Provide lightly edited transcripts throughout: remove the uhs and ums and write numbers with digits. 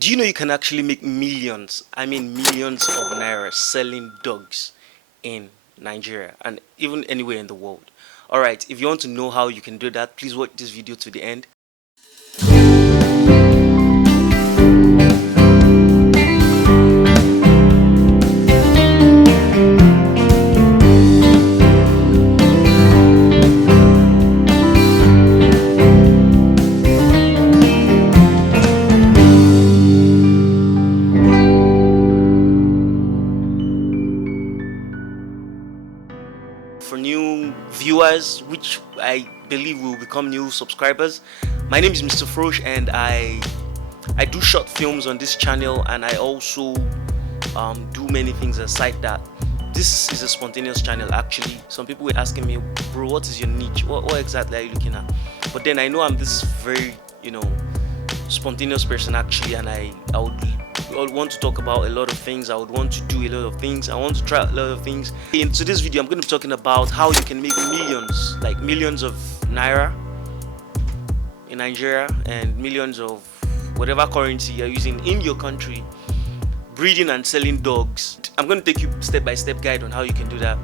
Do you know you can actually make millions? I mean, millions of naira selling dogs in Nigeria and even anywhere in the world. Alright, if you want to know how you can do that, please watch this video to the end. For new viewers, which I believe will become new subscribers, my name is Mr. Frosh, and I do short films on this channel, and I also do many things aside that. This is a spontaneous channel actually. Some people were asking me, bro, what is your niche? What exactly are you looking at? But then I know I'm this very, spontaneous person actually, and I would want to talk about a lot of things. I would want to do a lot of things. I want to try a lot of things. In today's video, I'm going to be talking about how you can make millions, like millions of naira in Nigeria and millions of whatever currency you're using in your country, breeding and selling dogs. I'm going to take you step-by-step guide on how you can do that.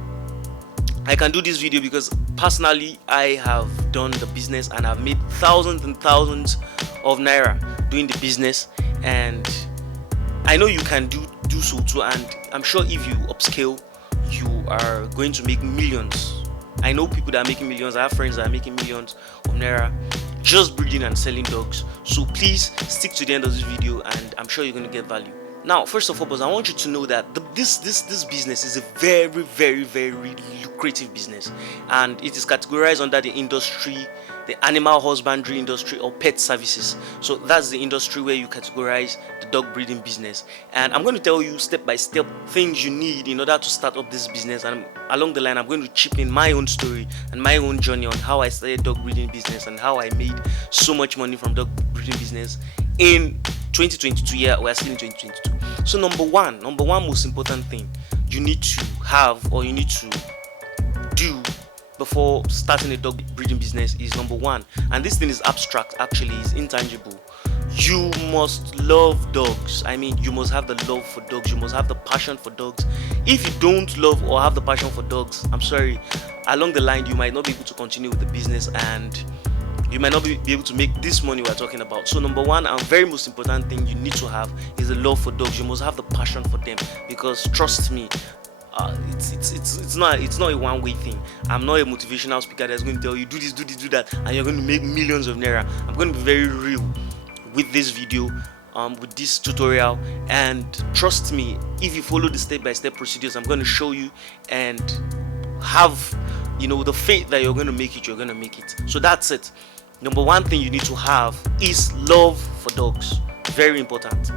I can do this video because personally I have done the business and I've made thousands and thousands of naira doing the business, and I know you can do so too, and I'm sure if you upscale you are going to make millions. I know people that are making millions. I have friends that are making millions of naira just breeding and selling dogs. So please stick to the end of this video and I'm sure you're going to get value. Now, first of all, I want you to know that this business is a very, very, very lucrative business, and it is categorized under the industry, the animal husbandry industry, or pet services. So that's the industry where you categorize the dog breeding business. And I'm going to tell you step by step things you need in order to start up this business. And along the line, I'm going to chip in my own story and my own journey on how I started dog breeding business and how I made so much money from dog breeding business in 2022. Yeah, we're still in 2022. So number one most important thing you need to have, or you need to do before starting a dog breeding business is number one, and this thing is abstract actually, is intangible. You must love dogs. I mean, you must have the love for dogs. You must have the passion for dogs. If you don't love or have the passion for dogs, I'm sorry, along the line you might not be able to continue with the business, and you might not be able to make this money we're talking about. So number one and very most important thing you need to have is the love for dogs. You must have the passion for them, because trust me, it's not a one-way thing. I'm not a motivational speaker that's going to tell you do this, do that, and you're going to make millions of naira. I'm going to be very real with this video, with this tutorial, and trust me, if you follow the step-by-step procedures I'm going to show you and have the faith that you're going to make it, you're going to make it. So that's it. Number one thing you need to have is love for dogs. Very important.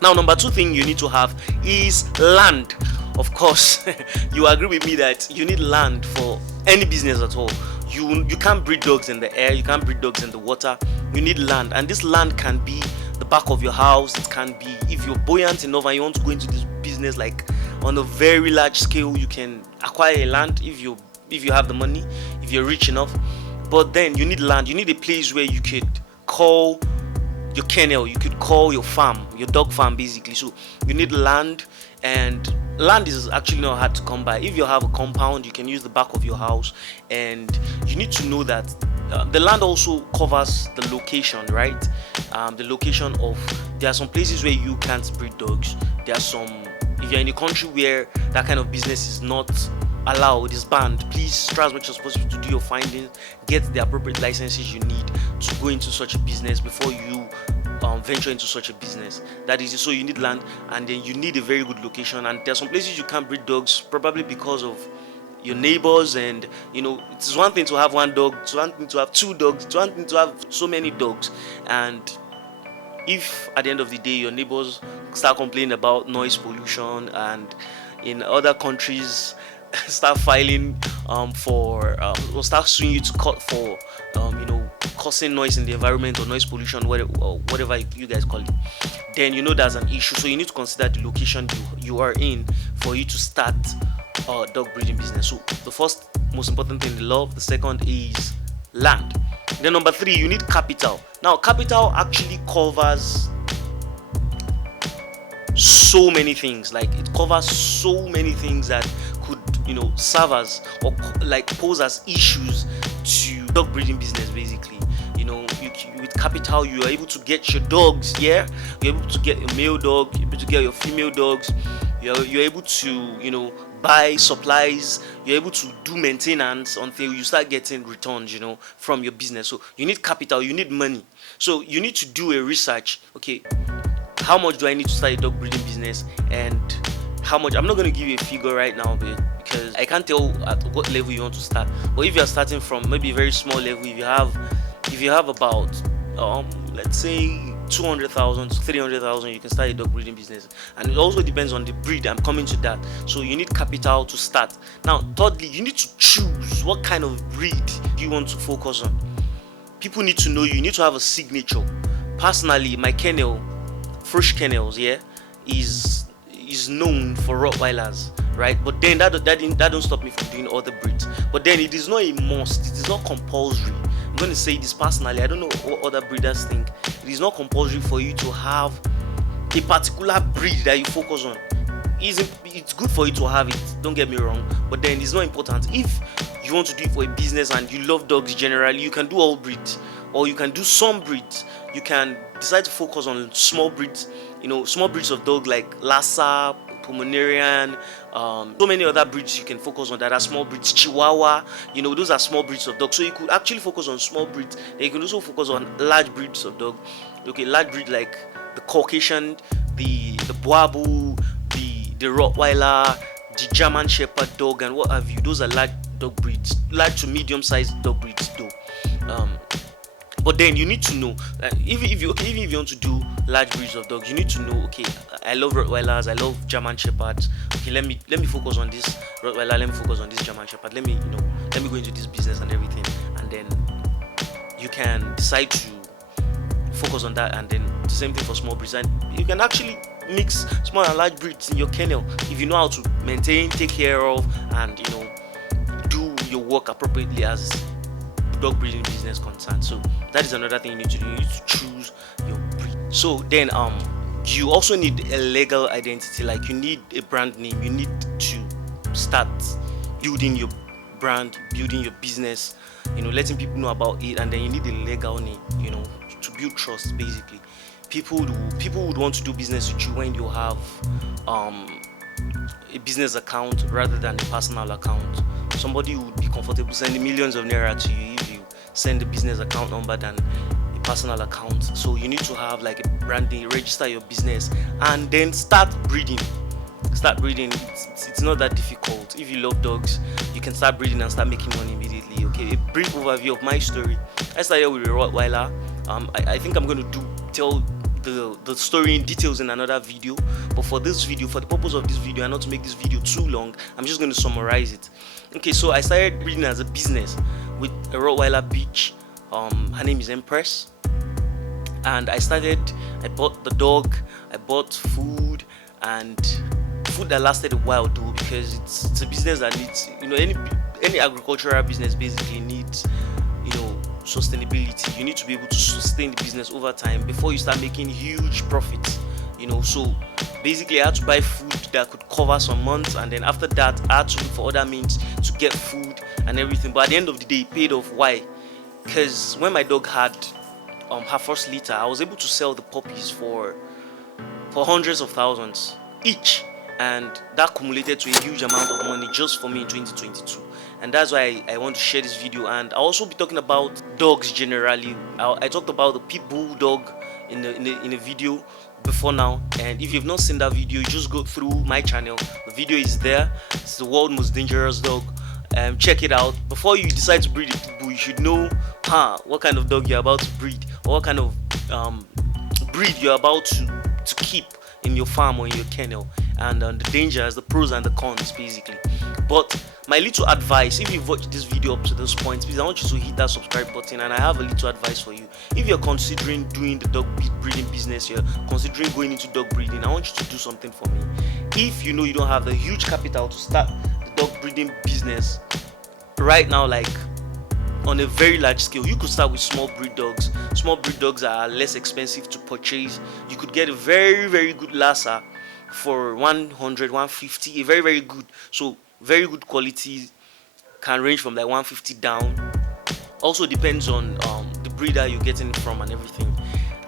Now, number two thing you need to have is land. Of course, you agree with me that you need land for any business at all. You can't breed dogs in the air, you can't breed dogs in the water. You need land, and this land can be the back of your house. It can be, if you're buoyant enough and you want to go into this business like on a very large scale, you can acquire a land if you have the money, if you're rich enough. But then you need land. You need a place where you could call your kennel, you could call your farm, your dog farm basically. So you need land, and land is actually not hard to come by. If you have a compound, you can use the back of your house, and you need to know that the land also covers the location, right? The location of, there are some places where you can't breed dogs. There are some, if you're in a country where that kind of business is not allowed, is banned, please try as much as possible to do your findings, get the appropriate licenses you need to go into such a business before you venture into such a business. That is it. So you need land, and then you need a very good location, and there are some places you can't breed dogs probably because of your neighbors. And it's one thing to have one dog, it's one thing to have two dogs, it's one thing to have so many dogs. And if at the end of the day your neighbors start complaining about noise pollution, and in other countries start filing or start suing you to court for causing noise in the environment, or noise pollution, whatever you guys call it, then there's an issue. So you need to consider the location you are in for you to start dog breeding business. So the first most important thing is love. The second is land. Then number three, you need capital. Now capital actually covers so many things. Like, it covers so many things that could, serve as, or like pose as issues to dog breeding business. Basically, with capital, you are able to get your dogs. Yeah, you're able to get a male dog, you're able to get your female dogs. You're able to buy supplies. You're able to do maintenance until you start getting returns from your business. So you need capital, you need money. So you need to do a research. Okay, how much do I need to start a dog breeding business, and how much? I'm not going to give you a figure right now, because I can't tell at what level you want to start. But if you are starting from maybe a very small level, if you have about let's say 200,000 to 300,000, you can start a dog breeding business. And it also depends on the breed. I'm coming to that. So you need capital to start. Now, thirdly, you need to choose what kind of breed you want to focus on. People need to know you. You need to have a signature. Personally, my kennel, Fresh Kennels, is known for Rottweilers, right? But then that don't stop me from doing other breeds. But then it is not a must. It is not compulsory. I'm going to say this personally. I don't know what other breeders think. It is not compulsory for you to have a particular breed that you focus on. It's good for you to have it, don't get me wrong, but then it's not important. If you want to do it for a business and you love dogs generally, you can do all breeds, or you can do some breeds. You can decide to focus on small breeds, small breeds of dog like Lhasa, Pomeranian, so many other breeds you can focus on that are small breeds. Chihuahua, those are small breeds of dog. So you could actually focus on small breeds. Then you can also focus on large breeds of dog. Okay, large breed like the Caucasian, the Boabu, the Rottweiler, the German Shepherd dog, and what have you. Those are large dog breeds, large to medium-sized dog breeds, though. But then you need to know, even if you want to do large breeds of dogs, you need to know, okay, I love Rottweilers, I love German Shepherds. Okay, let me focus on this Rottweiler, let me focus on this German Shepherd. Let me go into this business and everything, and then you can decide to focus on that. And then the same thing for small breeds, and you can actually mix small and large breeds in your kennel if you know how to maintain, take care of, and do your work appropriately as dog breeding business concerned. So that is another thing you need to do. You need to choose your breed. So then you also need a legal identity. Like, you need a brand name. You need to start building your brand, building your business, letting people know about it. And then you need a legal name, to build trust. Basically, people would want to do business with you when you have a business account rather than a personal account. Somebody would be comfortable sending millions of naira to you if you send a business account number than a personal account. So you need to have like a branding, register your business, and then start breeding. It's not that difficult. If you love dogs, you can start breeding and start making money immediately. Okay, a brief overview of my story. I started with a Rottweiler. I think I'm going to tell the story in details in another video, but for the purpose of this video, and not to make this video too long, I'm just going to summarize it. Okay, so I started breeding as a business with a Rottweiler bitch. Her name is Empress, and I bought the dog, I bought food, and food that lasted a while though, because it's a business that needs, any agricultural business basically needs sustainability. You need to be able to sustain the business over time before you start making huge profits. So basically I had to buy food that could cover some months, and then after that I had to look for other means to get food and everything. But at the end of the day, it paid off. Why? Because when my dog had her first litter, I was able to sell the puppies for hundreds of thousands each, and that accumulated to a huge amount of money just for me in 2022. And that's why I want to share this video. And I'll also be talking about dogs generally. I talked about the pit bull dog in a video before now, and if you've not seen that video, you just go through my channel. The video is there. It's the world's most dangerous dog. Check it out. Before you decide to breed a pit bull, you should know what kind of dog you're about to breed, or what kind of breed you're about to keep in your farm or in your kennel, and the dangers, the pros and the cons basically. But my little advice, if you've watched this video up to this point, please, I want you to hit that subscribe button. And I have a little advice for you. If you're considering doing the dog breeding business, you're considering going into dog breeding, I want you to do something for me. If you know you don't have the huge capital to start the dog breeding business right now, like on a very large scale, you could start with small breed dogs. Small breed dogs are less expensive to purchase. You could get a very, very good Lhasa for 100, 150, a very very good, so very good quality, can range from like 150 down. Also depends on the breeder you're getting from and everything.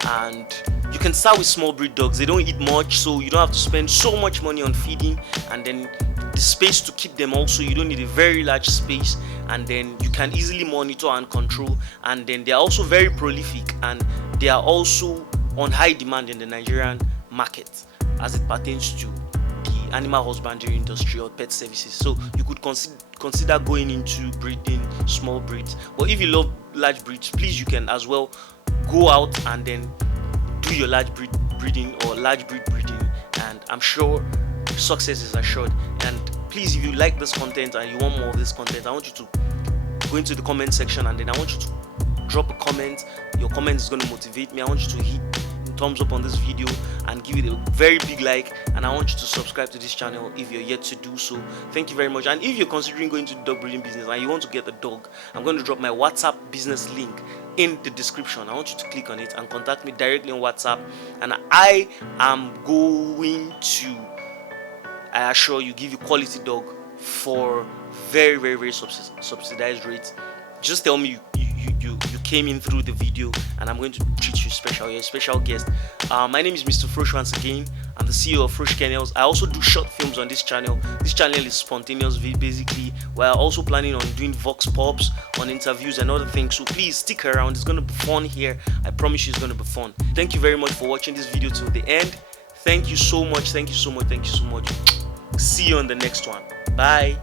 And you can start with small breed dogs. They don't eat much, so you don't have to spend so much money on feeding. And then the space to keep them also, you don't need a very large space. And then you can easily monitor and control. And then they are also very prolific, and they are also on high demand in the Nigerian market as it pertains to the animal husbandry industry or pet services. So you could consider going into breeding small breeds. But if you love large breeds, please, you can as well go out and then do your large breed breeding or large breed breeding, and I'm sure success is assured. And please, if you like this content and you want more of this content, I want you to go into the comment section, and then I want you to drop a comment. Your comment is going to motivate me. I want you to hit thumbs up on this video and give it a very big like, and I want you to subscribe to this channel if you're yet to do so. Thank you very much. And if you're considering going to the dog breeding business and you want to get a dog, I'm going to drop my WhatsApp business link in the description. I want you to click on it and contact me directly on WhatsApp, and I am going to, I assure you, give you quality dog for very very very subsidized rates. Just tell me you came in through the video, and I'm going to treat you special. You're a special guest. My name is Mr. Frosh once again. I'm the CEO of Frosh Kennels. I also do short films on this channel. This channel is spontaneous basically. We're also planning on doing vox pops on interviews and other things, so please stick around. It's going to be fun here. I promise you it's going to be fun. Thank you very much for watching this video till the end. Thank you so much. Thank you so much. Thank you so much. See you on the next one. Bye.